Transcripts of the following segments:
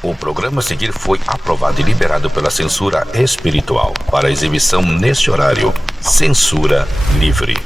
O programa a seguir foi aprovado e liberado pela censura espiritual para exibição neste horário. Censura livre.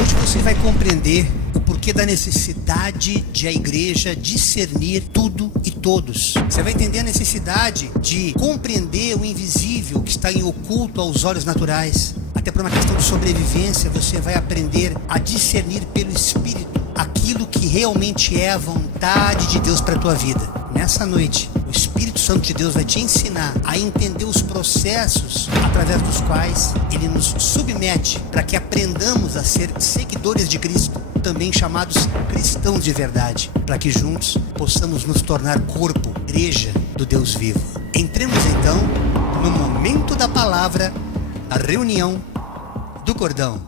Hoje você vai compreender o porquê da necessidade de a igreja discernir tudo e todos. Você vai entender a necessidade de compreender o invisível que está em oculto aos olhos naturais. Até por uma questão de sobrevivência, você vai aprender a discernir pelo Espírito aquilo que realmente é a vontade de Deus para a tua vida. Nessa noite, o Espírito Santo de Deus vai te ensinar a entender os processos através dos quais Ele nos submete para que aprendamos a ser seguidores de Cristo, também chamados cristãos de verdade, para que juntos possamos nos tornar corpo, igreja do Deus vivo. Entremos então no momento da palavra, a reunião do cordão.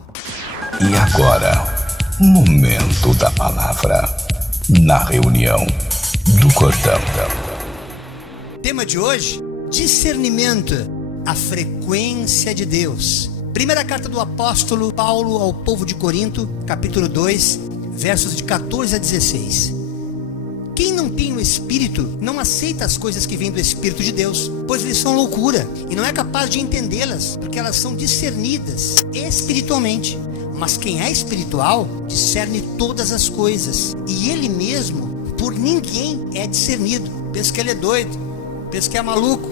E agora, momento da palavra, na reunião do cordão. Tema de hoje, discernimento, a frequência de Deus. Primeira carta do apóstolo Paulo ao povo de Corinto, capítulo 2, versos de 14 a 16. Quem não tem o Espírito não aceita as coisas que vêm do Espírito de Deus, pois eles são loucura e não é capaz de entendê-las, porque elas são discernidas espiritualmente. Mas quem é espiritual discerne todas as coisas, e ele mesmo por ninguém é discernido. Pensa que ele é doido, pensa que é maluco.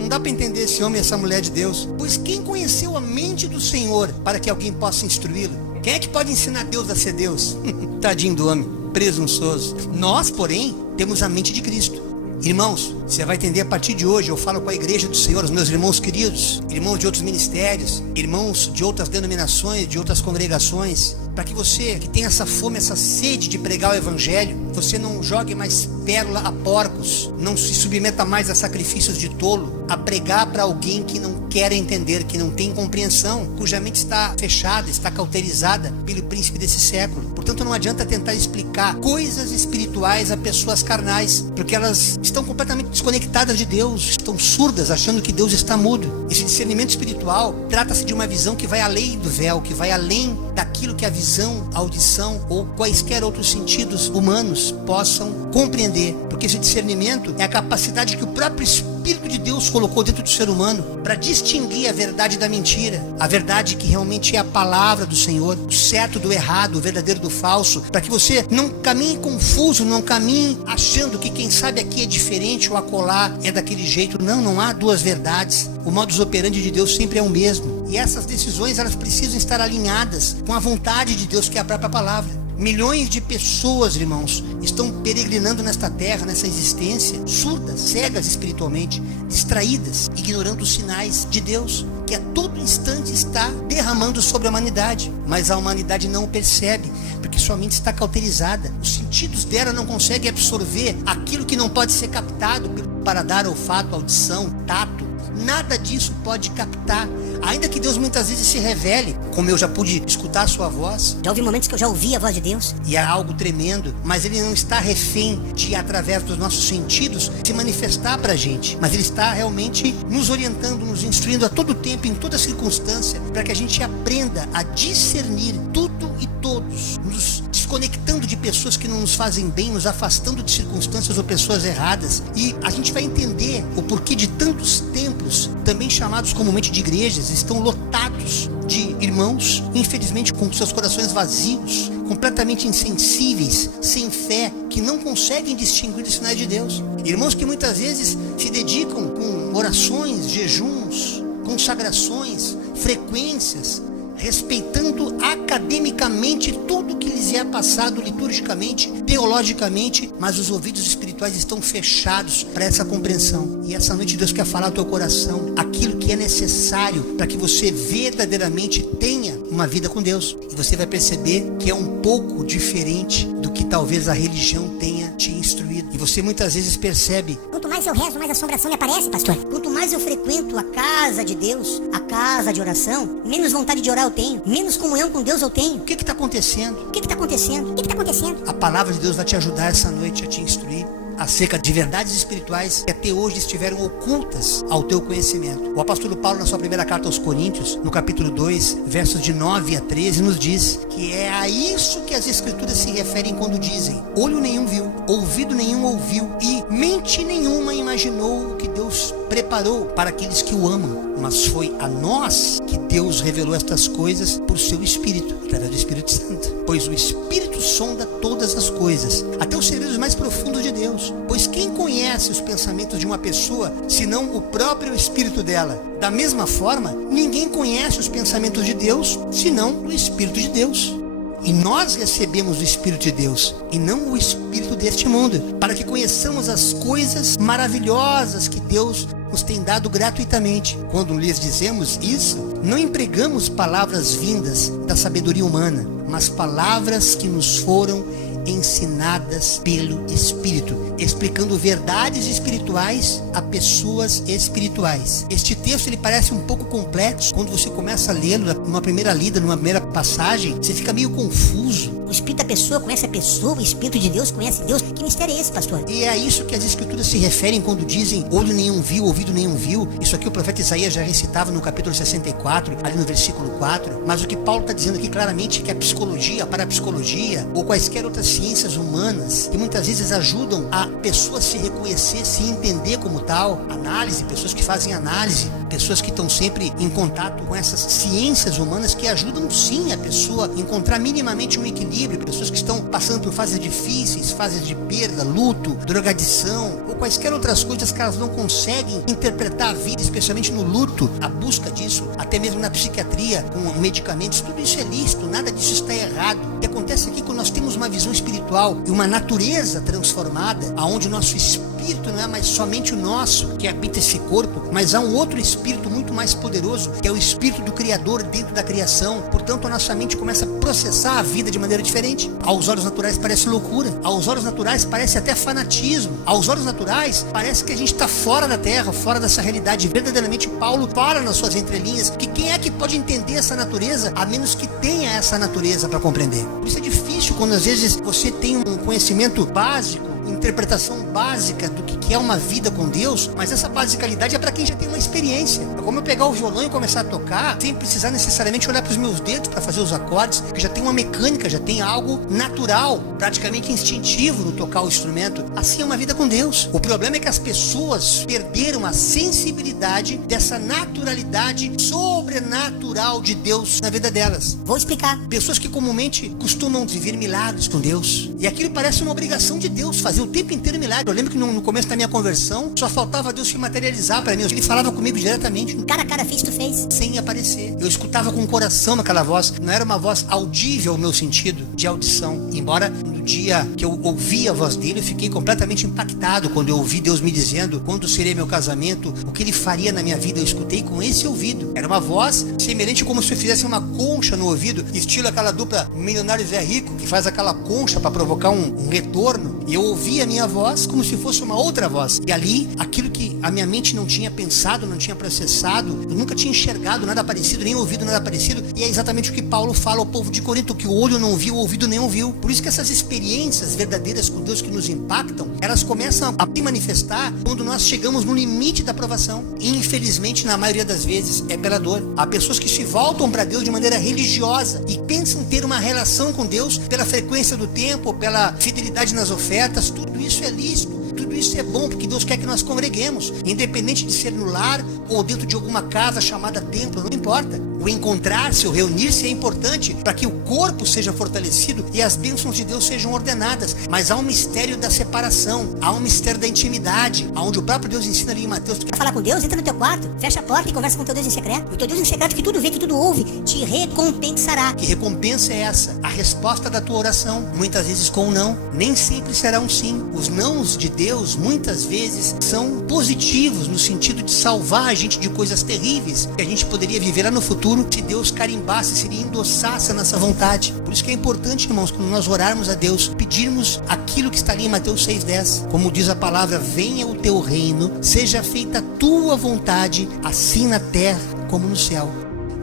Não dá para entender esse homem e essa mulher de Deus. Pois quem conheceu a mente do Senhor para que alguém possa instruí-lo? Quem é que pode ensinar Deus a ser Deus? Tadinho do homem, presunçoso. Nós, porém, temos a mente de Cristo. Irmãos, você vai entender a partir de hoje. Eu falo com a igreja do Senhor, os meus irmãos queridos, irmãos de outros ministérios, irmãos de outras denominações, de outras congregações, para que você que tem essa fome, essa sede de pregar o evangelho, você não jogue mais pérola a porcos, não se submeta mais a sacrifícios de tolo, a pregar para alguém que não quer entender, que não tem compreensão, cuja mente está fechada, está cauterizada pelo príncipe desse século. Portanto, não adianta tentar explicar coisas espirituais a pessoas carnais, porque elas estão completamente desconectadas de Deus, estão surdas, achando que Deus está mudo. Esse discernimento espiritual trata-se de uma visão que vai além do véu, que vai além daquilo que a visão, a audição ou quaisquer outros sentidos humanos possam compreender, porque esse discernimento é a capacidade que o próprio Espírito de Deus colocou dentro do ser humano para distinguir a verdade da mentira, a verdade que realmente é a palavra do Senhor, o certo do errado, o verdadeiro do falso, para que você não caminhe confuso, não caminhe achando que quem sabe aqui é diferente ou acolá é daquele jeito. Não há duas verdades. O modus operandi de Deus sempre é o mesmo, e essas decisões elas precisam estar alinhadas com a vontade de Deus, que é a própria palavra. Milhões de pessoas, irmãos, estão peregrinando nesta terra, nessa existência, surdas, cegas espiritualmente, distraídas, ignorando os sinais de Deus, que a todo instante está derramando sobre a humanidade. Mas a humanidade não o percebe, porque sua mente está cauterizada. Os sentidos dela não conseguem absorver aquilo que não pode ser captado pelo paladar, olfato, audição, tato. Nada disso pode captar, ainda que Deus muitas vezes se revele, como eu já pude escutar a sua voz. Já houve momentos que eu já ouvi a voz de Deus. E é algo tremendo, mas Ele não está refém de, através dos nossos sentidos, se manifestar para a gente. Mas Ele está realmente nos orientando, nos instruindo a todo tempo, em toda circunstância, para que a gente aprenda a discernir tudo e todos, nos desconectando de pessoas que não nos fazem bem, nos afastando de circunstâncias ou pessoas erradas. E a gente vai entender o porquê de tantos templos, também chamados comumente de igrejas, estão lotados de irmãos, infelizmente com seus corações vazios, completamente insensíveis, sem fé, que não conseguem distinguir os sinais de Deus. Irmãos que muitas vezes se dedicam com orações, jejuns, consagrações, frequências, respeitando academicamente tudo que lhes é passado liturgicamente, teologicamente, mas os ouvidos espirituais estão fechados para essa compreensão. E essa noite Deus quer falar ao teu coração aquilo que é necessário para que você verdadeiramente tenha uma vida com Deus. E você vai perceber que é um pouco diferente do que talvez a religião tenha te instruído. E você muitas vezes percebe: quanto mais eu rezo, mais assombração me aparece, pastor. Quanto mais eu frequento a casa de Deus, a casa de oração, menos vontade de orar eu tenho, menos comunhão com Deus eu tenho. O que está acontecendo? O que está acontecendo? O que está acontecendo? A palavra de Deus vai te ajudar essa noite a te instruir. acerca de verdades espirituais que até hoje estiveram ocultas ao teu conhecimento. O apóstolo Paulo, na sua primeira carta aos Coríntios, no capítulo 2, versos de 9 a 13, nos diz que é a isso que as escrituras se referem quando dizem: olho nenhum viu, ouvido nenhum ouviu e mente nenhuma imaginou o que Deus preparou para aqueles que o amam. Mas foi a nós que Deus revelou estas coisas por seu Espírito, através do Espírito Santo. Pois o Espírito sonda todas as coisas, até os segredos mais profundos de Deus. Pois quem conhece os pensamentos de uma pessoa, senão o próprio Espírito dela? Da mesma forma, ninguém conhece os pensamentos de Deus, senão o Espírito de Deus. E nós recebemos o Espírito de Deus, e não o espírito deste mundo, para que conheçamos as coisas maravilhosas que Deus nos tem dado gratuitamente. Quando lhes dizemos isso, não empregamos palavras vindas da sabedoria humana, mas palavras que nos foram ensinadas pelo Espírito, explicando verdades espirituais a pessoas espirituais. Este texto ele parece um pouco complexo. Quando você começa a lê-lo numa primeira lida, numa primeira passagem, você fica meio confuso. O Espírito da pessoa conhece a pessoa, o Espírito de Deus conhece Deus. Que mistério é esse, pastor? E é a isso que as escrituras se referem quando dizem: olho nenhum viu, ouvido nenhum viu. Isso aqui o profeta Isaías já recitava no capítulo 64, ali no versículo 4. Mas o que Paulo está dizendo aqui claramente é que a psicologia, a parapsicologia ou quaisquer outras ciências humanas que muitas vezes ajudam a pessoa se reconhecer, se entender como tal, análise, pessoas que fazem análise, pessoas que estão sempre em contato com essas ciências humanas que ajudam sim a pessoa a encontrar minimamente um equilíbrio, pessoas que estão passando por fases difíceis, fases de perda, luto, drogadição ou quaisquer outras coisas que elas não conseguem interpretar a vida, especialmente no luto, a busca disso, até mesmo na psiquiatria, com medicamentos, tudo isso é lícito, nada disso está errado. O que acontece aqui é que nós temos uma visão espiritual e uma natureza transformada, aonde o nosso espírito não é mais somente o nosso que habita esse corpo, mas há um outro espírito muito mais poderoso, que é o espírito do Criador dentro da criação. Portanto, a nossa mente começa a processar a vida de maneira diferente. Aos olhos naturais parece loucura, aos olhos naturais parece até fanatismo, aos olhos naturais parece que a gente está fora da terra, fora dessa realidade. Verdadeiramente Paulo fala nas suas entrelinhas que quem é que pode entender essa natureza, a menos que tenha essa natureza para compreender. Por isso é difícil quando às vezes você tem um conhecimento básico, interpretação básica do que é uma vida com Deus, mas essa basicalidade é para quem já tem uma experiência. É como eu pegar o violão e começar a tocar sem precisar necessariamente olhar para os meus dedos para fazer os acordes, que já tem uma mecânica, já tem algo natural, praticamente instintivo no tocar o instrumento. Assim é uma vida com Deus. O problema é que as pessoas perderam a sensibilidade dessa naturalidade sobrenatural de Deus na vida delas. Vou explicar. Pessoas que comumente costumam viver milagres com Deus, e aquilo parece uma obrigação de Deus fazer o tempo inteiro milagre. Eu lembro que no começo da minha conversão só faltava Deus se materializar para mim. Ele falava comigo diretamente, cara a cara, face to face, sem aparecer. Eu escutava com o coração naquela voz. Não era uma voz audível ao meu sentido de audição, embora no dia que eu ouvi a voz dele eu fiquei completamente impactado quando eu ouvi Deus me dizendo quando seria meu casamento, o que ele faria na minha vida. Eu escutei com esse ouvido. Era uma voz semelhante como se eu fizesse uma concha no ouvido, estilo aquela dupla Milionários é Rico, que faz aquela concha para provocar um retorno. E eu ouvi a minha voz como se fosse uma outra voz. E ali, aquilo que a minha mente não tinha pensado, não tinha processado, eu nunca tinha enxergado nada parecido, nem ouvido nada parecido. E é exatamente o que Paulo fala ao povo de Corinto, que o olho não viu, o ouvido nem ouviu. Por isso que essas experiências verdadeiras com Deus que nos impactam, elas começam a se manifestar quando nós chegamos no limite da provação. E infelizmente, na maioria das vezes, é pela dor. Há pessoas que se voltam para Deus de maneira religiosa e pensam ter uma relação com Deus pela frequência do tempo, pela fidelidade nas ofertas. Tudo isso é lícito. Tudo isso é bom, porque Deus quer que nós congreguemos, independente de ser no lar ou dentro de alguma casa chamada templo, não importa. O encontrar-se, o reunir-se é importante para que o corpo seja fortalecido e as bênçãos de Deus sejam ordenadas. Mas há um mistério da separação, há um mistério da intimidade, onde o próprio Deus ensina ali em Mateus. Tu quer falar com Deus? Entra no teu quarto, fecha a porta e conversa com teu Deus em secreto. O teu Deus em secreto que tudo vê, que tudo ouve, te recompensará. Que recompensa é essa? A resposta da tua oração, muitas vezes com um não, nem sempre será um sim. Os nãos de Deus muitas vezes são positivos no sentido de salvar a gente de coisas terríveis que a gente poderia viver lá no futuro se Deus carimbasse, se Ele endossasse a nossa vontade. Por isso que é importante, irmãos, quando nós orarmos a Deus, pedirmos aquilo que está ali em Mateus 6,10. Como diz a palavra, venha o teu reino, seja feita a tua vontade, assim na terra como no céu.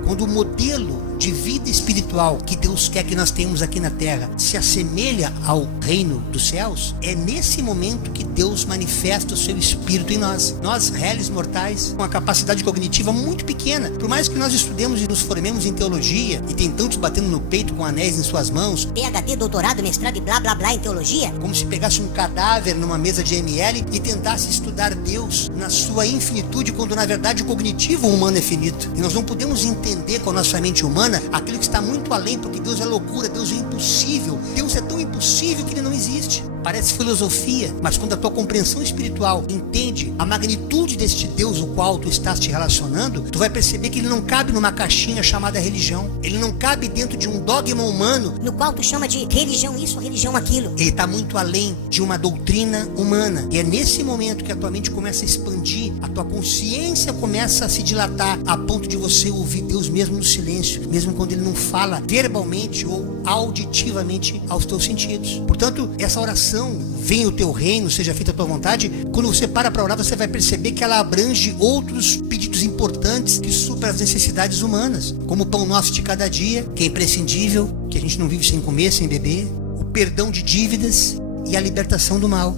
Quando o modelo de vida espiritual que Deus quer que nós tenhamos aqui na terra se assemelha ao reino dos céus, é nesse momento que Deus manifesta o seu Espírito em nós. Nós, réis mortais, com a capacidade cognitiva muito pequena, por mais que nós estudemos e nos formemos em teologia, e tem tantos batendo no peito com anéis em suas mãos, PhD, doutorado, mestrado e blá blá blá em teologia, como se pegasse um cadáver numa mesa de ML e tentasse estudar Deus na sua infinitude, quando na verdade o cognitivo humano é finito. E nós não podemos entender com a nossa mente humana aquilo que está muito além, porque Deus é loucura, Deus é impossível, Deus é tão impossível que ele não existe. Parece filosofia, mas quando a tua compreensão espiritual entende a magnitude deste Deus o qual tu estás te relacionando, tu vai perceber que ele não cabe numa caixinha chamada religião. Ele não cabe dentro de um dogma humano, no qual tu chama de religião isso, religião aquilo. Ele está muito além de uma doutrina humana. E é nesse momento que a tua mente começa a expandir, a tua consciência começa a se dilatar, a ponto de você ouvir Deus mesmo no silêncio, mesmo quando ele não fala verbalmente ou auditivamente aos teus sentidos. Portanto, essa oração, venha o teu reino, seja feita a tua vontade, quando você para orar, você vai perceber que ela abrange outros pedidos importantes que supram as necessidades humanas, como o pão nosso de cada dia, que é imprescindível, que a gente não vive sem comer, sem beber, o perdão de dívidas e a libertação do mal.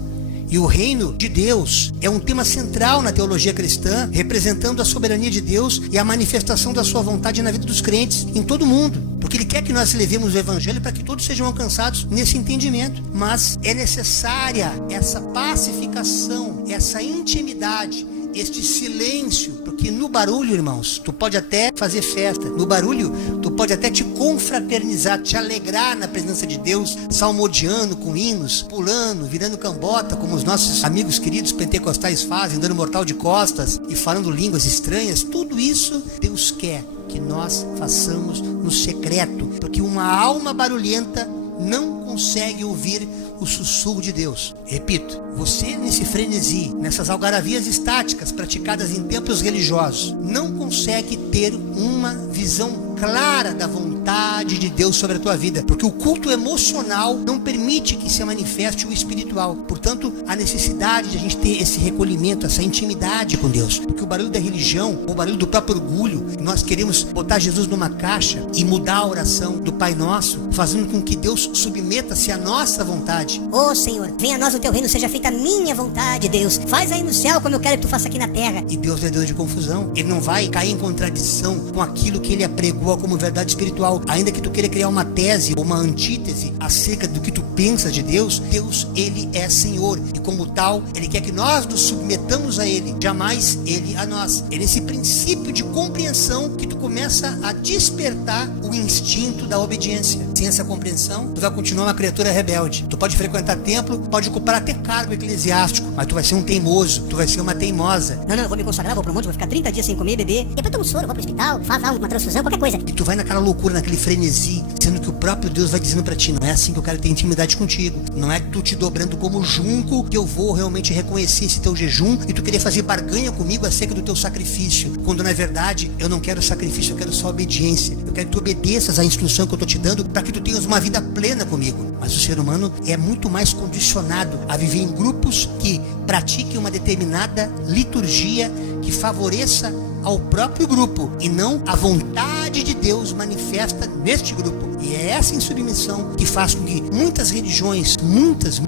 E o reino de Deus é um tema central na teologia cristã, representando a soberania de Deus e a manifestação da sua vontade na vida dos crentes em todo o mundo. Porque ele quer que nós levemos o evangelho para que todos sejam alcançados nesse entendimento. Mas é necessária essa pacificação, essa intimidade, este silêncio, porque no barulho, irmãos, tu pode até fazer festa, no barulho tu pode até te confraternizar, te alegrar na presença de Deus, salmodiando com hinos, pulando, virando cambota, como os nossos amigos queridos pentecostais fazem, dando mortal de costas e falando línguas estranhas. Tudo isso Deus quer que nós façamos no secreto, porque uma alma barulhenta não consegue ouvir o sussurro de Deus. Repito, você nesse frenesi, nessas algaravias estáticas praticadas em templos religiosos, não consegue ter uma visão clara da vontade de Deus sobre a tua vida, porque o culto emocional não permite que se manifeste o espiritual. Portanto, a necessidade de a gente ter esse recolhimento, essa intimidade com Deus, porque o barulho da religião, o barulho do próprio orgulho, nós queremos botar Jesus numa caixa e mudar a oração do Pai Nosso, fazendo com que Deus submeta-se à nossa vontade. Ô Senhor, venha a nós o teu reino, seja feita a minha vontade, Deus. Faz aí no céu como eu quero que tu faça aqui na terra. E Deus é Deus de confusão. Ele não vai cair em contradição com aquilo que ele apregou como verdade espiritual. Ainda que tu queira criar uma tese ou uma antítese acerca do que tu pensas de Deus, Deus, ele é Senhor. E como tal, ele quer que nós nos submetamos a ele, jamais ele a nós. É nesse princípio de compreensão que tu começa a despertar o instinto da obediência. Sem essa compreensão, tu vai continuar uma criatura rebelde. Tu pode frequentar templo, pode ocupar até cargo eclesiástico, mas tu vai ser um teimoso, tu vai ser uma teimosa. Não, eu vou me consagrar, vou pro monte, vou ficar 30 dias sem comer e beber. Depois tomo soro, vou pro hospital, faz uma transfusão, qualquer coisa. E tu vai naquela loucura, naquele frenesi, sendo que o próprio Deus vai dizendo pra ti, não é assim que eu quero ter intimidade contigo. Não é tu te dobrando como junco que eu vou realmente reconhecer esse teu jejum e tu querer fazer barganha comigo acerca do teu sacrifício. Quando na verdade eu não quero sacrifício, eu quero só obediência. Eu quero que tu obedeças à instrução que eu tô te dando para que tu tenhas uma vida plena comigo. Mas o ser humano é muito mais condicionado a viver em grupos que pratiquem uma determinada liturgia que favoreça ao próprio grupo e não a vontade de Deus manifesta neste grupo. E é essa insubmissão que faz com que muitas religiões, muitas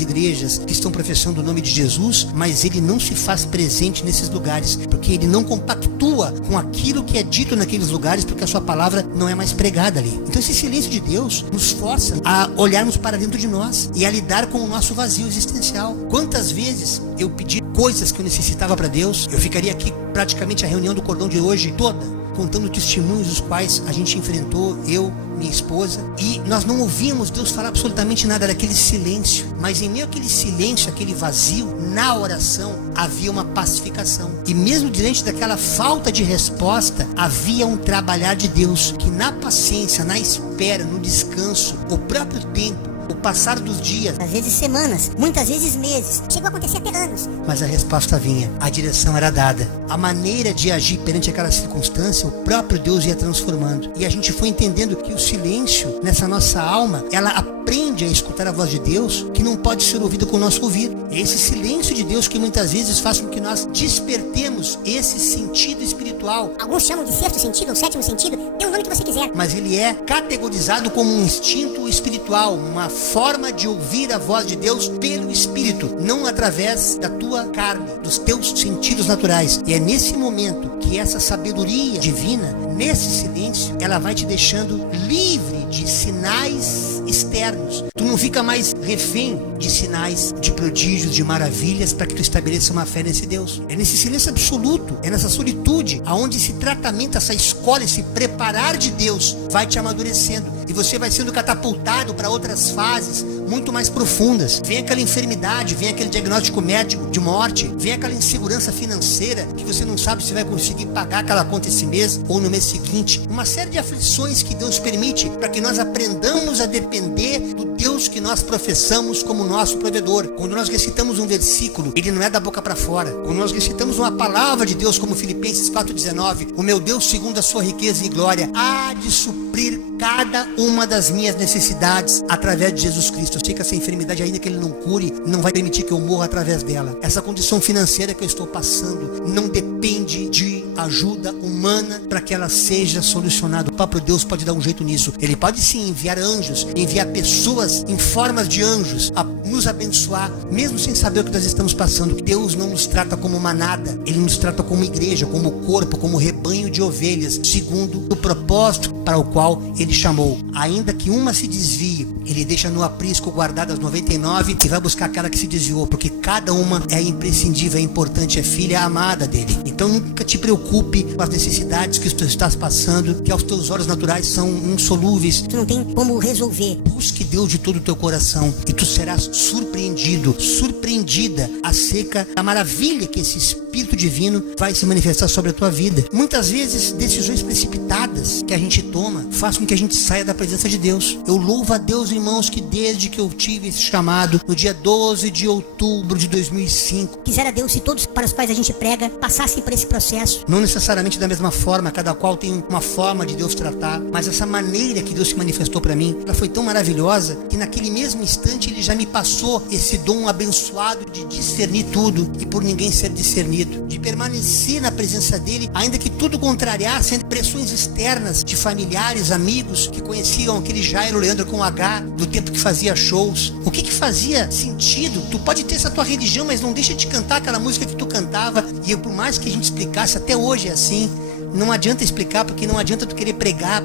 igrejas que estão professando o nome de Jesus, mas ele não se faz presente nesses lugares, porque ele não compactua com aquilo que é dito naqueles lugares, porque a sua palavra não é mais pregada ali. Então esse silêncio de Deus nos força a olharmos para dentro de nós e a lidar com o nosso vazio existencial. Quantas vezes eu pedi coisas que eu necessitava para Deus, eu ficaria aqui praticamente a reunião do cordão de hoje toda, contando testemunhos dos quais a gente enfrentou, eu, minha esposa, e nós não ouvíamos Deus falar absolutamente nada, daquele silêncio, mas em meio àquele silêncio, aquele vazio, na oração havia uma pacificação, e mesmo diante daquela falta de resposta, havia um trabalhar de Deus, que na paciência, na espera, no descanso, o próprio tempo, o passar dos dias, às vezes semanas, muitas vezes meses, chegou a acontecer até anos, mas a resposta vinha, a direção era dada. a maneira de agir perante aquela circunstância, o próprio Deus ia transformando. E a gente foi entendendo que o silêncio nessa nossa alma, ela aprende a escutar a voz de Deus, que não pode ser ouvida com o nosso ouvido. É esse silêncio de Deus que muitas vezes faz com que nós despertemos esse sentido espiritual. Alguns chamam de sexto sentido ou sétimo sentido, dê o nome que você quiser. Mas ele é categorizado como um instinto espiritual, uma forma de ouvir a voz de Deus pelo Espírito, não através da tua carne, dos teus sentidos naturais. E é nesse momento que essa sabedoria divina, nesse silêncio, ela vai te deixando livre de sinais externos. Tu não fica mais refém de sinais, de prodígios, de maravilhas, para que tu estabeleça uma fé nesse Deus. É nesse silêncio absoluto, é nessa solitude, aonde esse tratamento, essa escola, esse preparar de Deus vai te amadurecendo. E você vai sendo catapultado para outras fases muito mais profundas. Vem aquela enfermidade, vem aquele diagnóstico médico de morte, vem aquela insegurança financeira que você não sabe se vai conseguir pagar aquela conta esse mês ou no mês seguinte. Uma série de aflições que Deus permite para que nós aprendamos a depender do Deus que nós professamos como nosso provedor. Quando nós recitamos um versículo, ele não é da boca para fora. Quando nós recitamos uma palavra de Deus como Filipenses 4,19, o meu Deus segundo a sua riqueza e glória há de suprir cada uma das minhas necessidades através de Jesus Cristo. Eu sei que essa enfermidade, ainda que ele não cure, não vai permitir que eu morra através dela. Essa condição financeira que eu estou passando não depende de ajuda humana para que ela seja solucionada. O próprio Deus pode dar um jeito nisso. Ele pode sim enviar anjos, enviar pessoas em formas de anjos a nos abençoar, mesmo sem saber o que nós estamos passando. Deus não nos trata como manada, ele nos trata como igreja, como corpo, como rebanho de ovelhas, segundo o propósito para o qual ele chamou. Ainda que uma se desvie, ele deixa no aprisco guardadas 99 e vai buscar aquela que se desviou, porque cada uma é imprescindível, é importante, é filha amada dele. Então nunca te preocupe com as necessidades que tu estás passando, que aos teus olhos naturais são insolúveis. Tu não tem como resolver. Busque Deus de todo o teu coração e tu serás surpreendido, surpreendida acerca da maravilha que esse Espírito Divino vai se manifestar sobre a tua vida. Muitas vezes decisões precipitadas que a gente toma faz com que a gente saia da presença de Deus. Eu louvo a Deus, irmãos, que desde que eu tive esse chamado no dia 12 de outubro de 2005, Quisera Deus se todos para os quais a gente prega passassem por esse processo. não necessariamente da mesma forma, cada qual tem uma forma de Deus tratar, mas essa maneira que Deus se manifestou para mim, ela foi tão maravilhosa que naquele mesmo instante ele já me passou esse dom abençoado de discernir tudo e por ninguém ser discernido, de permanecer na presença dele, ainda que tudo contrariasse pressões externas de familiares, amigos que conheciam aquele Jairo Leandro com H do tempo que fazia shows. O que fazia sentido? Tu pode ter essa tua religião, mas não deixa de cantar aquela música que tu cantava. E por mais que a gente explicasse, até hoje é assim, não adianta explicar, porque não adianta tu querer pregar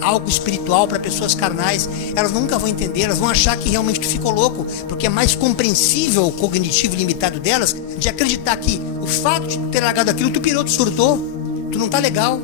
algo espiritual para pessoas carnais. Elas nunca vão entender, elas vão achar que realmente tu ficou louco, porque é mais compreensível o cognitivo limitado delas de acreditar que o fato de tu ter largado aquilo, tu pirou, tu surtou, tu não tá legal,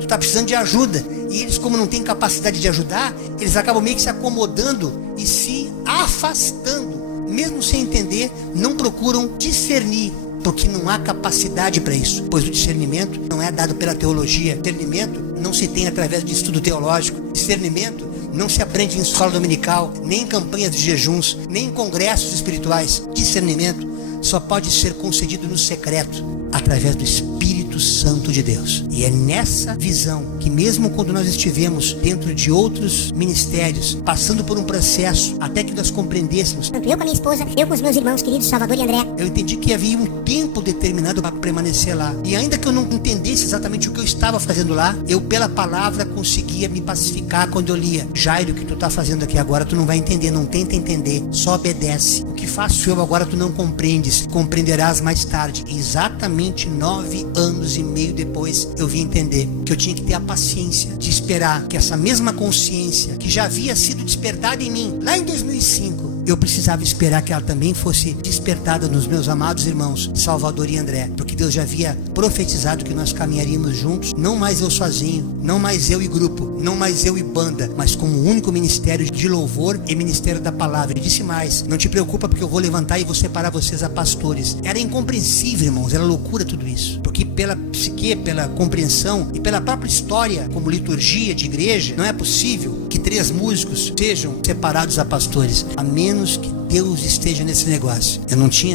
tu tá precisando de ajuda. E eles, como não têm capacidade de ajudar, eles acabam meio que se acomodando e se afastando, mesmo sem entender, não procuram discernir, porque não há capacidade para isso, pois o discernimento não é dado pela teologia. Discernimento não se tem através de estudo teológico. Discernimento não se aprende em escola dominical, nem em campanhas de jejuns, nem em congressos espirituais. Discernimento só pode ser concedido no secreto, através do Espírito Santo de Deus. E é nessa visão que, mesmo quando nós estivemos dentro de outros ministérios, passando por um processo até que nós compreendêssemos, Tanto eu com a minha esposa, eu com os meus irmãos queridos Salvador e André, eu entendi que havia um tempo determinado para permanecer lá. E ainda que eu não entendesse exatamente o que eu estava fazendo lá, eu pela palavra conseguia me pacificar quando eu lia: Jairo, o que tu está fazendo aqui agora tu não vai entender, não tenta entender, só obedece. O que faço eu agora tu não compreendes, compreenderás mais tarde. E exatamente 9 anos e meio depois eu vim entender que eu tinha que ter a paciência de esperar que essa mesma consciência que já havia sido despertada em mim lá em 2005, eu precisava esperar que ela também fosse despertada nos meus amados irmãos Salvador e André, porque Deus já havia profetizado que nós caminharíamos juntos, não mais eu sozinho, não mais eu e grupo, não mais eu e banda, mas como um único ministério de louvor e ministério da palavra. Ele disse mais: não te preocupa, porque eu vou levantar e vou separar vocês a pastores. Era incompreensível, irmãos, era loucura tudo isso, porque pela psique, pela compreensão e pela própria história como liturgia de igreja, não é possível que 3 músicos sejam separados a pastores, a menos que Deus esteja nesse negócio.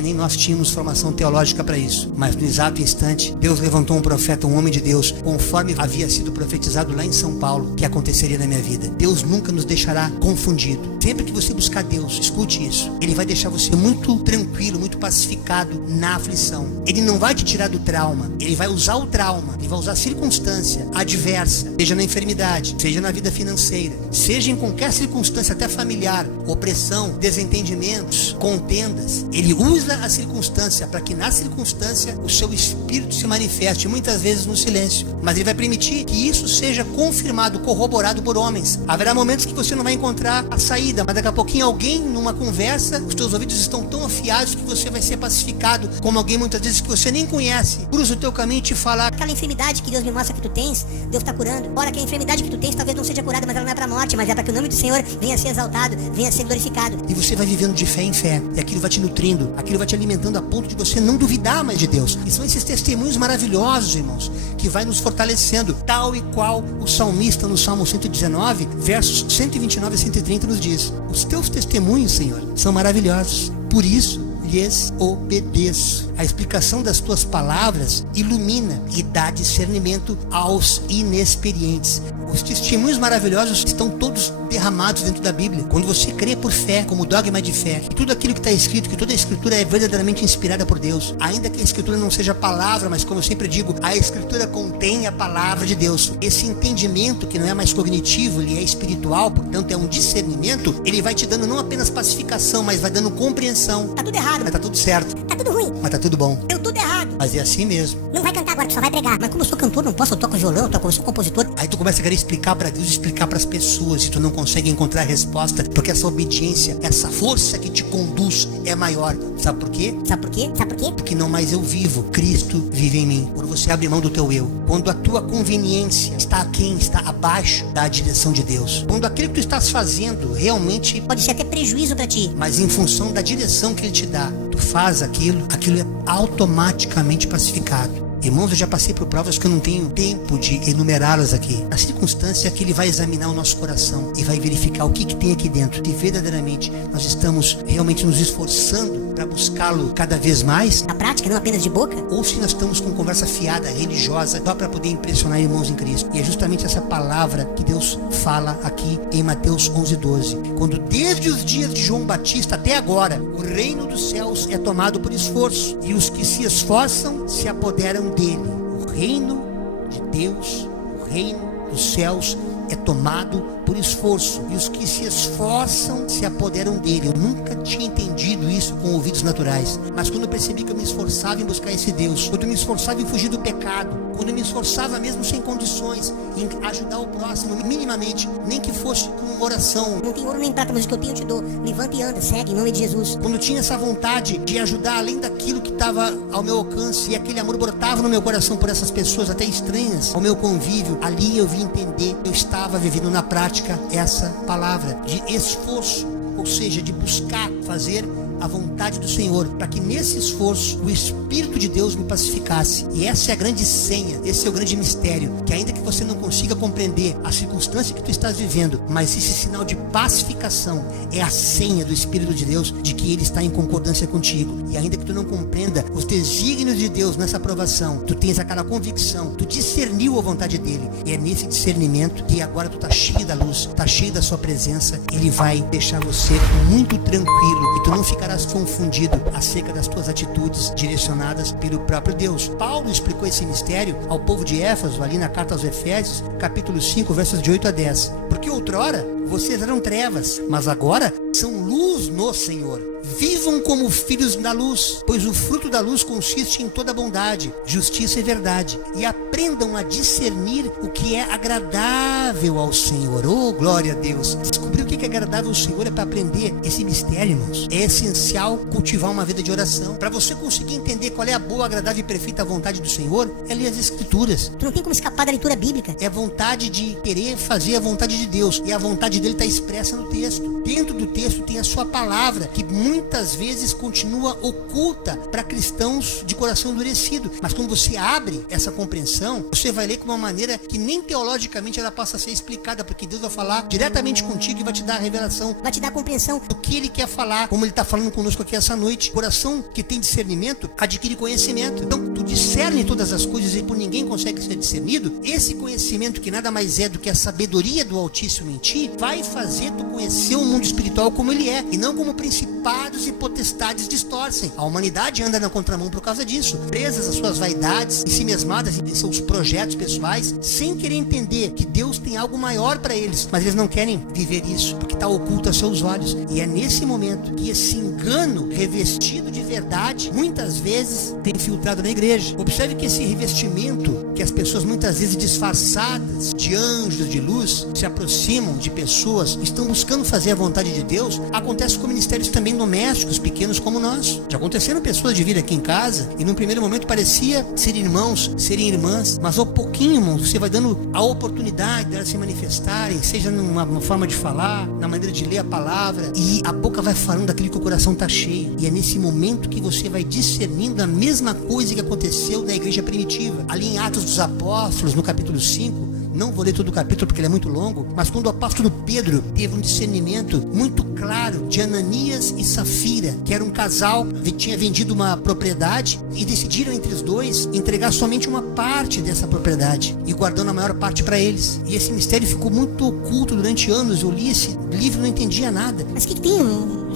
Nem nós tínhamos formação teológica para isso, mas no exato instante, Deus levantou um profeta, um homem de Deus, conforme havia sido profetizado lá em São Paulo, que aconteceria na minha vida. Deus nunca nos deixará confundido. Sempre que você buscar Deus, escute isso, Ele vai deixar você muito tranquilo, muito pacificado na aflição. Ele não vai te tirar do trauma, Ele vai usar o trauma, Ele vai usar a circunstância adversa, seja na enfermidade, seja na vida financeira, seja em qualquer circunstância, até familiar, opressão, desentendimentos, contendas. Ele usa a circunstância para que na circunstância o seu espírito se manifeste, muitas vezes no silêncio, mas Ele vai permitir que isso seja confirmado, corroborado por homens. Haverá momentos que você não vai encontrar a saída, mas daqui a pouquinho alguém numa conversa, os teus ouvidos estão tão afiados que você vai ser pacificado, como alguém muitas vezes que você nem conhece, cruza o teu caminho e te fala: aquela enfermidade que Deus me mostra que tu tens, Deus está curando. Ora, que a enfermidade que tu tens talvez não seja curada, mas ela não é para a morte, mas é para que o nome do Senhor venha a ser exaltado, venha a ser glorificado. E você vai vivendo de fé em fé, e aquilo vai te nutrindo, aquilo vai te alimentando a ponto de você não duvidar mais de Deus. E são esses testemunhos maravilhosos, irmãos, que vai nos fortalecendo, tal e qual o salmista no Salmo 119, versos 129 a 130 nos diz: os teus testemunhos, Senhor, são maravilhosos, por isso lhes obedeço. A explicação das tuas palavras ilumina e dá discernimento aos inexperientes. Os testemunhos maravilhosos estão todos derramados dentro da Bíblia. Quando você crê por fé, como dogma de fé, que tudo aquilo que está escrito, que toda a Escritura é verdadeiramente inspirada por Deus, ainda que a Escritura não seja palavra, mas como eu sempre digo, a Escritura contém a palavra de Deus. Esse entendimento, que não é mais cognitivo, ele é espiritual, portanto é um discernimento, ele vai te dando não apenas pacificação, mas vai dando compreensão. Tá tudo errado, mas tá tudo certo. Tá tudo ruim, mas tá tudo bom. deu tudo errado. Mas é assim mesmo. Não vai cantar agora, tu só vai pregar. Mas como eu sou cantor, não posso, eu toco violão, eu sou compositor. Aí tu começa a querer explicar para Deus, explicar para as pessoas, e tu não consegue encontrar a resposta, porque essa obediência, essa força que te conduz é maior. Sabe por quê? Sabe por quê? Sabe por quê? Porque não mais eu vivo, Cristo vive em mim. Quando você abre mão do teu eu, quando a tua conveniência está aquém, está abaixo da direção de Deus, quando aquilo que tu estás fazendo realmente pode ser até prejuízo para ti, mas em função da direção que Ele te dá, tu faz aquilo é automaticamente pacificado. Irmãos, eu já passei por provas que eu não tenho tempo de enumerá-las aqui. A circunstância é que Ele vai examinar o nosso coração e vai verificar o que tem aqui dentro. E verdadeiramente nós estamos realmente nos esforçando para buscá-lo cada vez mais. Na prática, não apenas de boca. Ou se nós estamos com conversa fiada, religiosa, só para poder impressionar irmãos em Cristo. E é justamente essa palavra que Deus fala aqui em Mateus 11:12. Quando desde os dias de João Batista até agora, o reino dos céus é tomado por esforço, e os que se esforçam se apoderam dele. O reino de Deus, o reino dos céus é tomado por esforço, e os que se esforçam se apoderam dele. Eu nunca tinha entendido isso com ouvidos naturais, mas quando eu percebi que eu me esforçava em buscar esse Deus, quando eu me esforçava em fugir do pecado, quando eu me esforçava mesmo sem condições em ajudar o próximo minimamente, nem que fosse com uma oração. Não tem ouro nem prata, mas o que eu tenho eu te dou. Levanta e anda, segue em nome de Jesus. Quando eu tinha essa vontade de ajudar além daquilo que estava ao meu alcance, e aquele amor brotava no meu coração por essas pessoas até estranhas ao meu convívio, ali eu vim entender que eu estava vivendo na prática essa palavra de esforço, ou seja, de buscar fazer a vontade do Senhor, para que nesse esforço o Espírito de Deus me pacificasse. E essa é a grande senha, esse é o grande mistério, que ainda que você não consiga compreender a circunstância que tu estás vivendo, mas esse sinal de pacificação é a senha do Espírito de Deus, de que Ele está em concordância contigo. E ainda que tu não compreenda os desígnios de Deus nessa aprovação, tu tens aquela convicção, tu discerniu a vontade dEle, e é nesse discernimento que agora tu tá cheio da luz, tá cheio da sua presença. Ele vai deixar você muito tranquilo, e tu não ficarás confundido acerca das tuas atitudes direcionadas pelo próprio Deus. Paulo explicou esse mistério ao povo de Éfeso, ali na carta aos Efésios, capítulo 5, versos de 8 a 10. Porque outrora vocês eram trevas, mas agora são luz no Senhor. Vivam como filhos da luz, pois o fruto da luz consiste em toda bondade, justiça e verdade. E aprendam a discernir o que é agradável ao Senhor. Oh, glória a Deus! Descobrir o que é agradável ao Senhor é para aprender esse mistério, irmãos. É essencial cultivar uma vida de oração. Para você conseguir entender qual é a boa, agradável e perfeita vontade do Senhor, é ler as Escrituras. Tu não tem como escapar da leitura bíblica. É a vontade de querer fazer a vontade de Deus. E a vontade dele está expressa no texto. Dentro do texto tem a sua palavra, que muitas muitas vezes continua oculta para cristãos de coração endurecido. Mas quando você abre essa compreensão, você vai ler com uma maneira que nem teologicamente ela possa ser explicada, porque Deus vai falar diretamente contigo e vai te dar a revelação, Vai te dar a compreensão. do que Ele quer falar, como Ele está falando conosco aqui essa noite. Coração que tem discernimento adquire conhecimento. Então tu discerne todas as coisas e por ninguém consegue ser discernido. Esse conhecimento, que nada mais é do que a sabedoria do Altíssimo em ti, vai fazer tu conhecer o mundo espiritual como ele é, e não como principados e potestades distorcem. A humanidade anda na contramão por causa disso, presas às suas vaidades, em si mesmadas em seus projetos pessoais, sem querer entender que Deus tem algo maior para eles, mas eles não querem viver isso, porque está oculto aos seus olhos. E é nesse momento que esse engano revestido de verdade, muitas vezes, tem infiltrado na igreja. Observe que esse revestimento, que as pessoas muitas vezes disfarçadas de anjos de luz, se aproximam de pessoas que estão buscando fazer a vontade de Deus, acontece com ministérios também domésticos, pequenos como nós. Já aconteceram pessoas de vir aqui em casa e num primeiro momento parecia serem irmãos, serem irmãs, mas ao pouquinho, irmãos, você vai dando a oportunidade de elas se manifestarem, seja numa forma de falar, na maneira de ler a palavra, e a boca vai falando daquilo que o coração está cheio. E é nesse momento que você vai discernindo a mesma coisa que aconteceu na igreja primitiva, ali em Atos dos Apóstolos, no capítulo 5. Não vou ler todo o capítulo porque ele é muito longo, mas quando o apóstolo Pedro teve um discernimento muito claro de Ananias e Safira, que era um casal que tinha vendido uma propriedade e decidiram entre os dois entregar somente uma parte dessa propriedade e guardando a maior parte para eles. E esse mistério ficou muito oculto durante anos. Eu li esse livro e não entendia nada. Mas o que tem?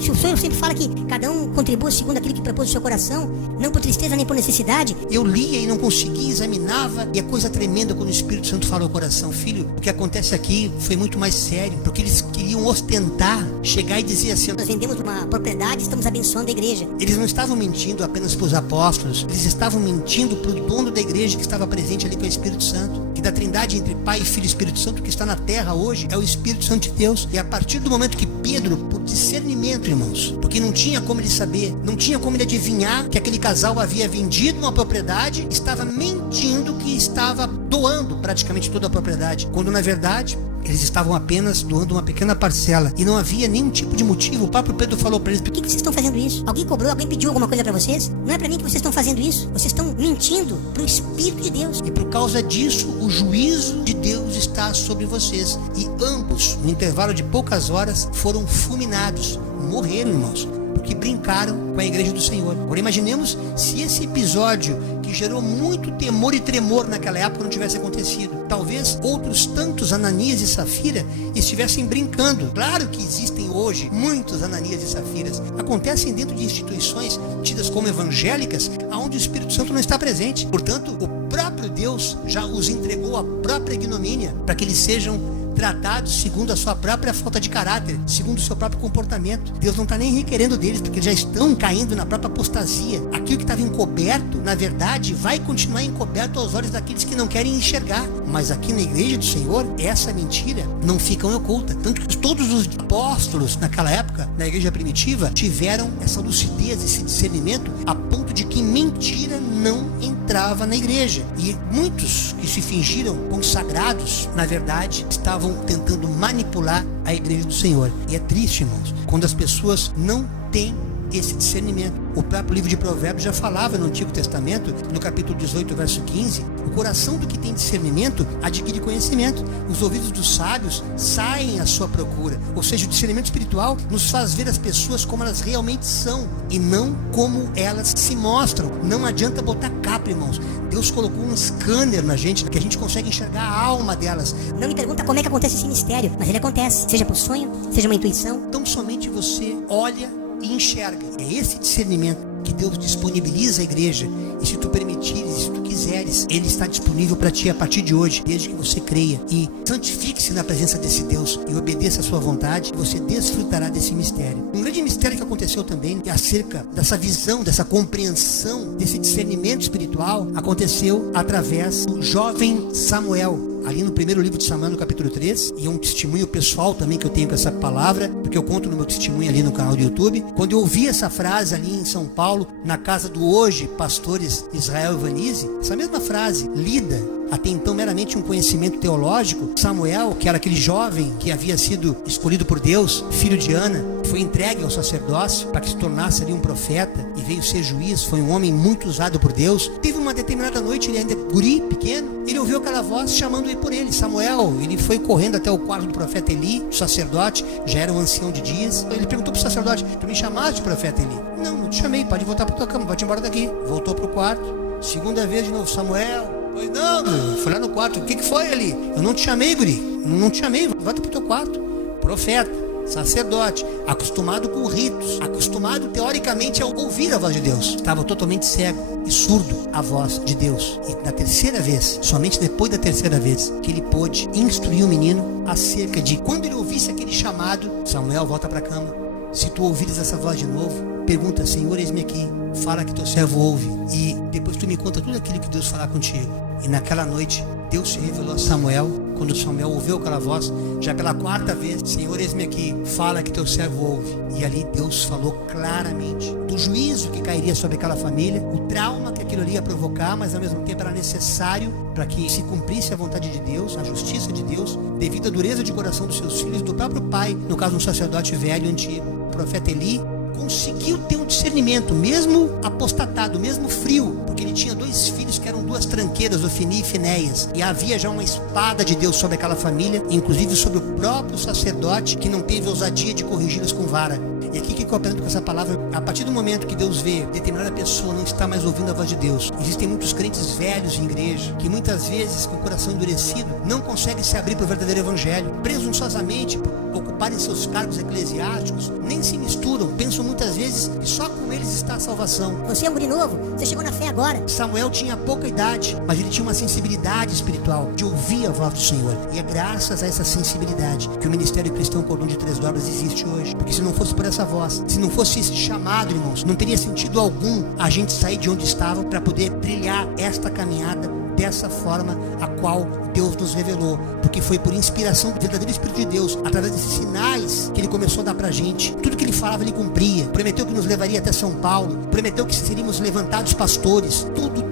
O senhor sempre fala que cada um contribua segundo aquilo que propôs o seu coração, não por tristeza nem por necessidade. Eu lia e não conseguia, examinava, e é coisa tremenda quando o Espírito Santo fala ao coração. Filho, o que acontece aqui foi muito mais sério, porque eles queriam ostentar, chegar e dizer assim: Nós vendemos uma propriedade e estamos abençoando a igreja. eles não estavam mentindo apenas para os apóstolos, eles estavam mentindo para o dono da igreja que estava presente ali, com o Espírito Santo. Que da trindade entre Pai, Filho e Espírito Santo, que está na terra hoje, é o Espírito Santo de Deus. E a partir do momento que Pedro, por discernimento, irmãos, porque não tinha como ele saber, não tinha como ele adivinhar que aquele casal havia vendido uma propriedade, estava mentindo que estava doando praticamente toda a propriedade, quando na verdade eles estavam apenas doando uma pequena parcela e não havia nenhum tipo de motivo. O próprio Pedro falou para eles: Por que vocês estão fazendo isso? Alguém cobrou? Alguém pediu alguma coisa para vocês? Não é para mim que vocês estão fazendo isso. Vocês estão mentindo para o Espírito de Deus. e por causa disso o juízo de Deus está sobre vocês. E ambos, no intervalo de poucas horas, foram fulminados, morreram, irmãos, porque brincaram com a igreja do Senhor. Agora imaginemos se esse episódio, que gerou muito temor e tremor naquela época, não tivesse acontecido. Talvez outros tantos Ananias e Safira estivessem brincando. Claro que existem hoje muitos Ananias e Safiras, acontecem dentro de instituições tidas como evangélicas, onde o Espírito Santo não está presente. Portanto, o próprio Deus já os entregou à própria ignomínia, para que eles sejam tratados segundo a sua própria falta de caráter, segundo o seu próprio comportamento. Deus não está nem requerendo deles, porque eles já estão caindo na própria apostasia. Aquilo que estava encoberto, na verdade, vai continuar encoberto aos olhos daqueles que não querem enxergar. Mas aqui na igreja do Senhor, essa mentira não fica oculta. Tanto que todos os apóstolos naquela época, na igreja primitiva, tiveram essa lucidez, esse discernimento, a ponto de que mentira não entrava na igreja. E muitos que se fingiram consagrados, na verdade, estavam tentando manipular a igreja do Senhor. E é triste, irmãos, quando as pessoas não têm esse discernimento. O próprio livro de Provérbios já falava no Antigo Testamento, no capítulo 18, verso 15: o coração do que tem discernimento adquire conhecimento, os ouvidos dos sábios saem à sua procura. Ou seja, o discernimento espiritual nos faz ver as pessoas como elas realmente são e não como elas se mostram. Não adianta botar capa, irmãos. Deus colocou um scanner na gente, que a gente consegue enxergar a alma delas. Não me pergunta como é que acontece esse mistério, mas ele acontece, seja por sonho, seja uma intuição. Então somente você olha e enxerga. É esse discernimento que Deus disponibiliza à igreja. E se tu permitires, se tu quiseres, Ele está disponível para ti a partir de hoje, desde que você creia e santifique-se na presença desse Deus e obedeça a sua vontade. Você desfrutará desse mistério. Um grande mistério que aconteceu também é acerca dessa visão, dessa compreensão, desse discernimento espiritual, aconteceu através do jovem Samuel. Ali no primeiro livro de Samuel, no capítulo 3, e é um testemunho pessoal também que eu tenho com essa palavra, porque eu conto no meu testemunho ali no canal do YouTube. Quando eu ouvi essa frase ali em São Paulo, na casa do hoje pastores Israel e Vanise, essa mesma frase, lida até então meramente um conhecimento teológico, Samuel, que era aquele jovem que havia sido escolhido por Deus, filho de Ana, foi entregue ao sacerdócio para que se tornasse ali um profeta e veio ser juiz, foi um homem muito usado por Deus. Teve uma determinada noite, ele ainda guri, pequeno, ele ouviu aquela voz chamando ele por ele, Samuel. Ele foi correndo até o quarto do profeta Eli, o sacerdote, já era um ancião de dias. Ele perguntou para o sacerdote: tu me chamaste, profeta Eli? Não te chamei, pode voltar para tua cama, vai-te embora daqui. Voltou para o quarto, segunda vez de novo: Samuel. Pois não, guri. Foi lá no quarto: o que foi ali? Eu não te chamei, guri, não te chamei, volta para o teu quarto. Profeta, sacerdote, acostumado com ritos, acostumado teoricamente a ouvir a voz de Deus, estava totalmente cego e surdo à voz de Deus. E na terceira vez, somente depois da terceira vez, que ele pôde instruir o menino acerca de quando ele ouvisse aquele chamado: Samuel, volta para a cama. Se tu ouvires essa voz de novo, pergunta: Senhor, eis-me aqui, fala que teu servo ouve, e depois tu me conta tudo aquilo que Deus falar contigo. E naquela noite Deus se revelou a Samuel. Quando Samuel ouviu aquela voz, já pela quarta vez: Senhor, eis-me aqui, fala que teu servo ouve. E ali Deus falou claramente do juízo que cairia sobre aquela família, o trauma que aquilo ali ia provocar, mas ao mesmo tempo era necessário para que se cumprisse a vontade de Deus, a justiça de Deus, devido à dureza de coração dos seus filhos, do próprio pai, no caso um sacerdote velho e antigo. O profeta Eli conseguiu ter um discernimento, mesmo apostatado, mesmo frio, porque ele tinha 2 filhos que eram 2 tranqueiras, Ofni e Finéias, e havia já uma espada de Deus sobre aquela família, inclusive sobre o próprio sacerdote, que não teve ousadia de corrigi-los com vara. E aqui que eu aprendo com essa palavra: a partir do momento que Deus vê determinada pessoa não está mais ouvindo a voz de Deus, existem muitos crentes velhos em igreja, que muitas vezes com o coração endurecido, não conseguem se abrir para o verdadeiro evangelho, presunçosamente por ocuparem seus cargos eclesiásticos, nem se misturam, pensam muitas vezes que só com eles está a salvação. Você é um guri novo, você chegou na fé agora. Samuel tinha pouca idade, mas ele tinha uma sensibilidade espiritual de ouvir a voz do Senhor, e é graças a essa sensibilidade que o Ministério Cristão Cordão de Três Dobras existe hoje. Porque se não fosse por essa voz, se não fosse esse chamado, irmãos, não teria sentido algum a gente sair de onde estava para poder trilhar esta caminhada dessa forma a qual Deus nos revelou, porque foi por inspiração do verdadeiro Espírito de Deus, através desses sinais, que ele começou a dar pra gente. Tudo que ele falava, ele cumpria. Prometeu que nos levaria até São Paulo, prometeu que seríamos levantados pastores, tudo,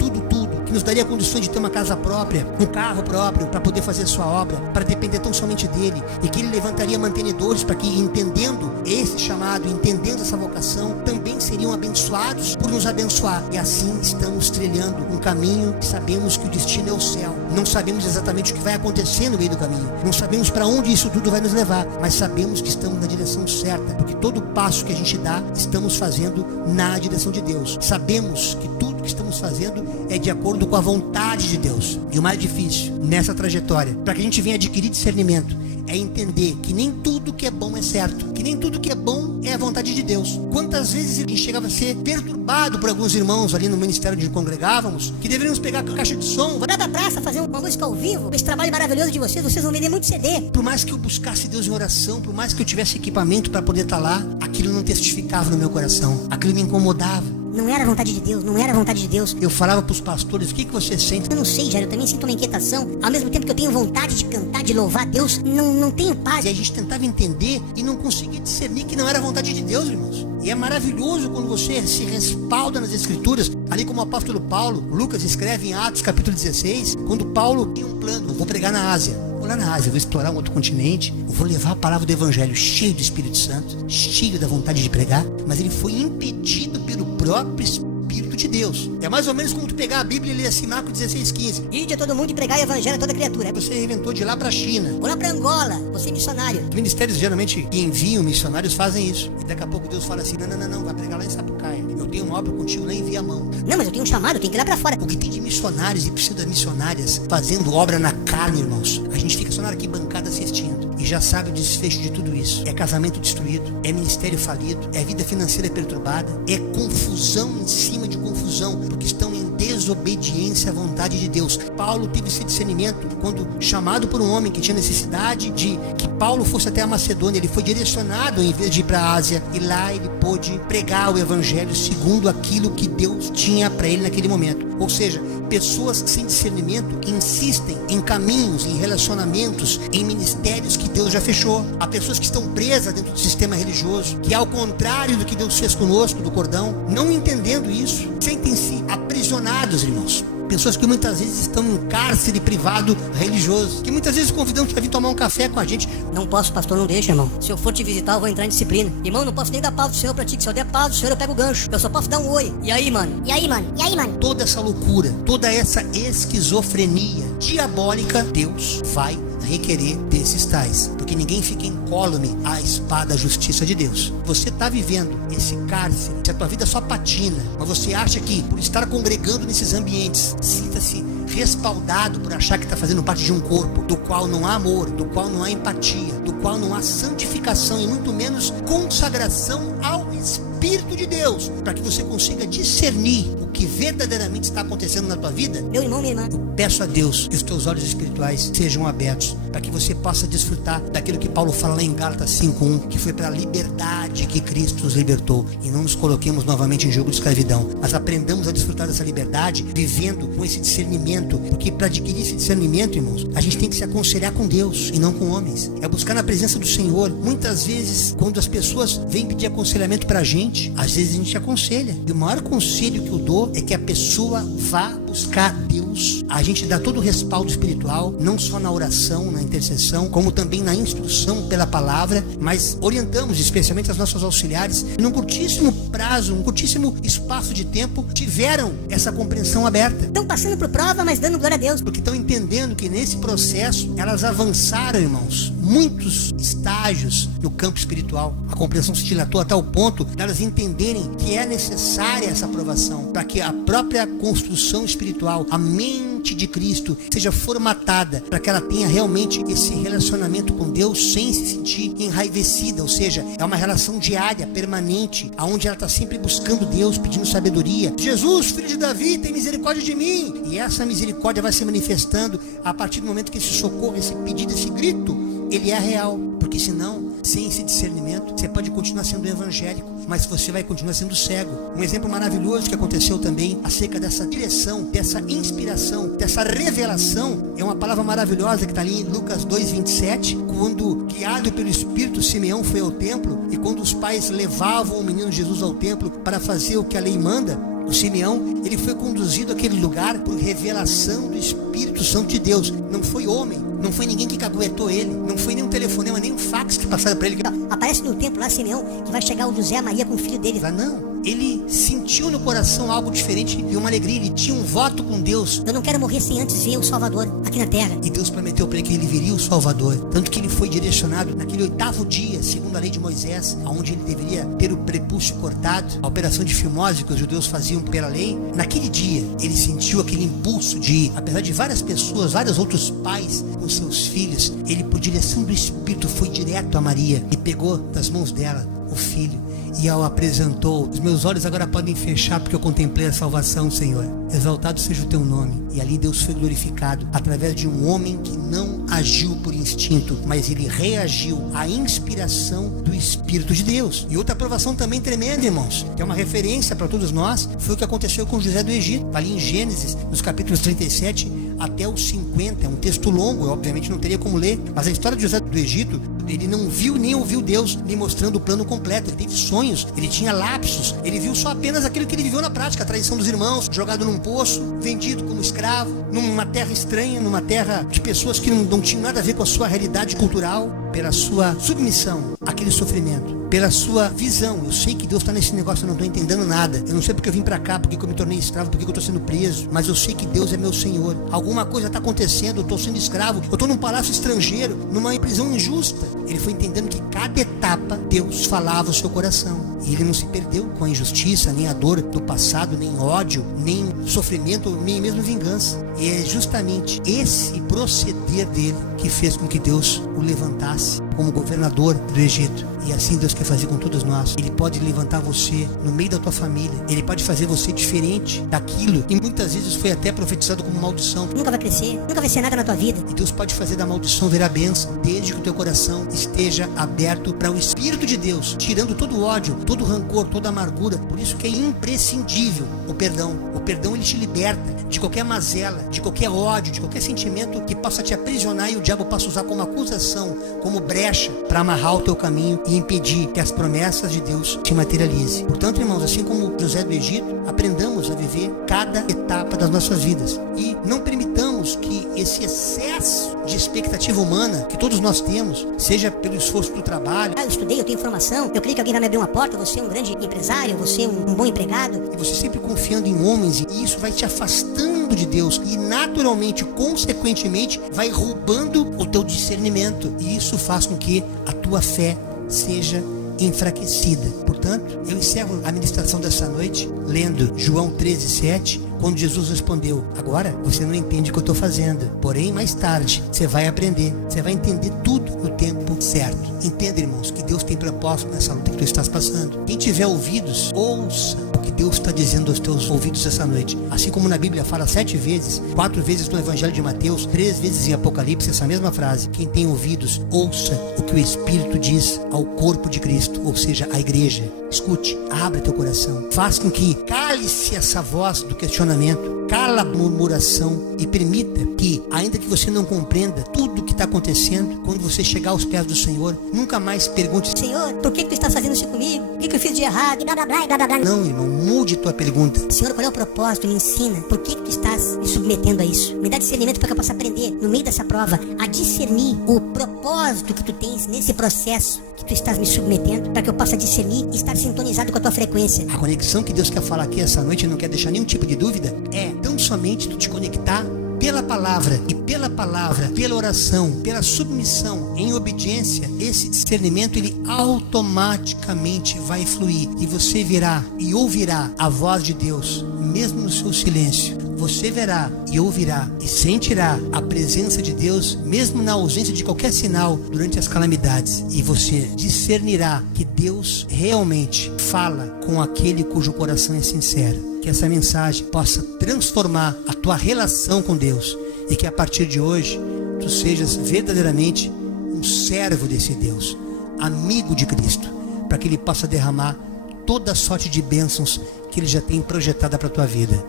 que nos daria condições de ter uma casa própria, um carro próprio para poder fazer sua obra, para depender tão somente dele, e que ele levantaria mantenedores para que, entendendo esse chamado, entendendo essa vocação, também seriam abençoados por nos abençoar. E assim estamos trilhando um caminho que sabemos que o destino é o céu. Não sabemos exatamente o que vai acontecer no meio do caminho, não sabemos para onde isso tudo vai nos levar, mas sabemos que estamos na direção certa, porque todo passo que a gente dá, estamos fazendo na direção de Deus. Sabemos que tudo que estamos fazendo é de acordo com a vontade de Deus. E o mais difícil nessa trajetória, para que a gente venha adquirir discernimento, é entender que nem tudo que é bom é certo, que nem tudo que é bom é a vontade de Deus. Quantas vezes a gente chegava a ser perturbado por alguns irmãos ali no ministério onde congregávamos, que deveríamos pegar a caixa de som, vai pra praça fazer uma música ao vivo, esse trabalho maravilhoso de vocês vão vender muito CD. Por mais que eu buscasse Deus em oração, por mais que eu tivesse equipamento para poder estar lá, aquilo não testificava no meu coração, aquilo me incomodava. Não era a vontade de Deus, não era a vontade de Deus. Eu falava para os pastores: o que você sente? Eu não sei, Jair, eu também sinto uma inquietação. Ao mesmo tempo que eu tenho vontade de cantar, de louvar a Deus, não tenho paz. E a gente tentava entender e não conseguia discernir que não era a vontade de Deus, irmãos. E é maravilhoso quando você se respalda nas Escrituras, ali como o apóstolo Paulo. Lucas escreve em Atos capítulo 16, quando Paulo tinha um plano: vou pregar na Ásia. Vou lá na Ásia, vou explorar um outro continente, eu vou levar a palavra do Evangelho, cheio do Espírito Santo, cheio da vontade de pregar. Mas ele foi impedido pelo próprio Espírito de Deus. É mais ou menos como tu pegar a Bíblia e ler assim, Marcos 16:15. Ide a todo mundo e pregar o Evangelho a toda criatura. Você inventou de ir lá para a China. Vou lá para Angola, você é missionário. Os ministérios geralmente que enviam missionários fazem isso. E daqui a pouco Deus fala assim: não, vai pregar lá em Sapucaia. Eu tenho uma obra contigo lá em Viamão. Não, mas eu tenho um chamado, eu tenho que ir lá para fora. O que tem de missionários e pseudo-missionárias fazendo obra na carne, irmãos, a gente fica só na arquibancada assistindo e já sabe o desfecho de tudo isso. É casamento destruído, é ministério falido, é vida financeira perturbada, é confusão em cima de confusão, porque estão em desobediência à vontade de Deus. Paulo teve esse discernimento quando, chamado por um homem que tinha necessidade de que Paulo fosse até a Macedônia, ele foi direcionado em vez de ir para a Ásia, e lá ele pôde pregar o Evangelho segundo aquilo que Deus tinha para ele naquele momento. Ou seja, pessoas sem discernimento insistem em caminhos, em relacionamentos, em ministérios que Deus já fechou. Há pessoas que estão presas dentro do sistema religioso, que ao contrário do que Deus fez conosco, do cordão, não entendendo isso, sentem-se aprisionados, irmãos. Pessoas que muitas vezes estão em cárcere privado religioso, que muitas vezes convidamos para vir tomar um café com a gente. Não posso, pastor, não deixa, irmão. Se eu for te visitar, eu vou entrar em disciplina. Irmão, não posso nem dar pau do Senhor pra ti, que se eu der pau do Senhor, eu pego o gancho. Eu só posso dar um oi. E aí, mano? E aí, mano? E aí, mano? Toda essa loucura, toda essa esquizofrenia diabólica, Deus vai requerer desses tais, porque ninguém fica incólume à espada da justiça de Deus. Você está vivendo esse cárcere, se a tua vida só patina, mas você acha que por estar congregando nesses ambientes, sinta-se respaldado por achar que está fazendo parte de um corpo do qual não há amor, do qual não há empatia, do qual não há santificação e muito menos consagração ao Espírito de Deus, para que você consiga discernir o que verdadeiramente está acontecendo na tua vida. Meu irmão, minha irmã, Eu peço a Deus que os teus olhos espirituais sejam abertos, para que você possa desfrutar daquilo que Paulo fala lá em Gálatas 5:1, que foi pela liberdade que Cristo nos libertou, e não nos coloquemos novamente em jogo de escravidão, mas aprendamos a desfrutar dessa liberdade, vivendo com esse discernimento, porque para adquirir esse discernimento, irmãos, a gente tem que se aconselhar com Deus e não com homens, é buscar na presença do Senhor. Muitas vezes, quando as pessoas vêm pedir aconselhamento para a gente, às vezes a gente aconselha, e o maior conselho que eu dou é que a pessoa vá buscar Deus. A gente dá todo o respaldo espiritual, não só na oração, na intercessão, como também na instrução pela palavra, mas orientamos especialmente as nossas auxiliares, e num curtíssimo prazo, um curtíssimo espaço de tempo, tiveram essa compreensão aberta, estão passando por prova, mas dando glória a Deus. porque estão entendendo que nesse processo elas avançaram, irmãos, muitos estágios no campo espiritual. A compreensão se dilatou até o ponto de elas entenderem que é necessária essa aprovação, para que a própria construção espiritual, a mente de Cristo, seja formatada, para que ela tenha realmente esse relacionamento com Deus sem se sentir enraivecida, ou seja, é uma relação diária, permanente, onde ela está sempre buscando Deus, pedindo sabedoria. Jesus, filho de Davi, tem misericórdia de mim. E essa misericórdia vai se manifestando a partir do momento que esse socorro, esse pedido, esse grito, ele é real, porque senão, sem esse discernimento, você pode continuar sendo evangélico, mas você vai continuar sendo cego. Um exemplo maravilhoso que aconteceu também acerca dessa direção, dessa inspiração, dessa revelação, é uma palavra maravilhosa que está ali em Lucas 2:27, quando, guiado pelo Espírito, Simeão foi ao templo, e quando os pais levavam o menino Jesus ao templo para fazer o que a lei manda, o Simeão, ele foi conduzido àquele lugar por revelação do Espírito Santo de Deus. Não foi homem, não foi ninguém que caguetou ele, não foi nem um telefonema, nem um fax que passaram para ele. Aparece no templo lá, Simeão, que vai chegar o José e a Maria com o filho dele. Lá não. Ele sentiu no coração algo diferente e uma alegria. Ele tinha um voto com Deus. Eu não quero morrer sem antes ver o Salvador aqui na terra. E Deus prometeu para ele que ele viria o Salvador. Tanto que ele foi direcionado naquele 8º dia, segundo a lei de Moisés, onde ele deveria ter o prepúcio cortado, a operação de fimose que os judeus faziam pela lei. Naquele dia, ele sentiu aquele impulso de ir. Apesar de várias pessoas, vários outros pais com seus filhos, ele, por direção do Espírito, foi direto a Maria e pegou das mãos dela o filho e ao apresentou. Os meus olhos agora podem fechar, porque eu contemplei a salvação, Senhor. Exaltado seja o teu nome. E ali Deus foi glorificado através de um homem que não agiu por instinto, mas ele reagiu à inspiração do Espírito de Deus. E outra aprovação também tremenda, irmãos, que é uma referência para todos nós, foi o que aconteceu com José do Egito. Ali em Gênesis, nos capítulos 37 até os 50, é um texto longo, eu obviamente não teria como ler, mas a história de José do Egito, ele não viu nem ouviu Deus lhe mostrando o plano completo. Ele teve sonhos, ele tinha lapsos, ele viu só apenas aquilo que ele viveu na prática, a traição dos irmãos, jogado num poço, vendido como escravo, numa terra estranha, numa terra de pessoas que não tinham nada a ver com a sua realidade cultural, pela sua submissão àquele sofrimento, pela sua visão. Eu sei que Deus está nesse negócio, eu não estou entendendo nada, eu não sei porque eu vim para cá, porque eu me tornei escravo, porque eu estou sendo preso, mas eu sei que Deus é meu Senhor. Alguma coisa está acontecendo, eu estou sendo escravo, eu estou num palácio estrangeiro, numa prisão injusta. Ele foi entendendo que cada etapa Deus falava o seu coração, e ele não se perdeu com a injustiça, nem a dor do passado, nem ódio, nem sofrimento, nem mesmo vingança. E é justamente esse proceder dele que fez com que Deus o levantasse como governador do Egito. E assim Deus quer fazer com todos nós. Ele pode levantar você no meio da tua família, ele pode fazer você diferente daquilo e muitas vezes foi até profetizado como maldição. Nunca vai crescer, nunca vai ser nada na tua vida. E Deus pode fazer da maldição virar bênção, desde que o teu coração esteja aberto para o Espírito de Deus, tirando todo o ódio, todo rancor, toda amargura. Por isso que é imprescindível o perdão. O perdão, ele te liberta de qualquer mazela, de qualquer ódio, de qualquer sentimento que possa te aprisionar e o diabo possa usar como acusação, como brecha para amarrar o teu caminho e impedir que as promessas de Deus te materializem. Portanto, irmãos, assim como José do Egito, aprendamos a viver cada etapa das nossas vidas e não permitamos que esse excesso de expectativa humana que todos nós temos, seja pelo esforço do trabalho. Eu estudei, eu tenho formação, eu creio que alguém vai me abrir uma porta, eu vou ser um grande empresário, eu vou ser um bom empregado. E você sempre confiando em homens, e isso vai te afastando de Deus e naturalmente, consequentemente, vai roubando o teu discernimento, e isso faz com que a tua fé seja enfraquecida. Portanto, eu encerro a ministração dessa noite lendo João 13:7, quando Jesus respondeu: agora você não entende o que eu estou fazendo, porém mais tarde você vai aprender, você vai entender tudo no tempo certo. Entenda, irmãos, que Deus tem propósito nessa luta que tu estás passando. Quem tiver ouvidos, ouça o que Deus está dizendo aos teus ouvidos essa noite. Assim como na Bíblia fala 7 vezes, 4 vezes no Evangelho de Mateus, 3 vezes em Apocalipse, essa mesma frase: quem tem ouvidos, ouça o que o Espírito diz ao corpo de Cristo, ou seja, à igreja. Escute, abre teu coração, faz com que cale-se essa voz do questionamento, cala a murmuração e permita que, ainda que você não compreenda tudo o que está acontecendo, quando você chegar aos pés do Senhor, nunca mais pergunte: Senhor, por que tu estás fazendo isso comigo? O que eu fiz de errado? E blá blá blá, blá blá blá. Não, irmão, mude tua pergunta. Senhor, qual é o propósito? Me ensina. Por que tu estás me submetendo a isso? Me dá discernimento para que eu possa aprender, no meio dessa prova, a discernir o propósito que tu tens nesse processo que tu estás me submetendo, para que eu possa discernir e estar sintonizado com a tua frequência. A conexão que Deus quer falar aqui essa noite, não quer deixar nenhum tipo de dúvida, é tão somente tu te conectar pela palavra, e pela palavra, pela oração, pela submissão, em obediência. Esse discernimento, ele automaticamente vai fluir, e você verá e ouvirá a voz de Deus, mesmo no seu silêncio. Você verá e ouvirá e sentirá a presença de Deus, mesmo na ausência de qualquer sinal durante as calamidades. E você discernirá que Deus realmente fala com aquele cujo coração é sincero. Que essa mensagem possa transformar a tua relação com Deus, e que a partir de hoje tu sejas verdadeiramente um servo desse Deus, amigo de Cristo, para que Ele possa derramar toda a sorte de bênçãos que Ele já tem projetada para a tua vida.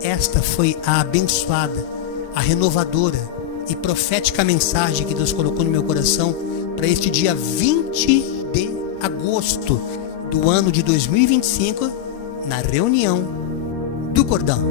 Esta foi a abençoada, a renovadora e profética mensagem que Deus colocou no meu coração para este dia 20 de agosto do ano de 2025, na reunião do Cordão.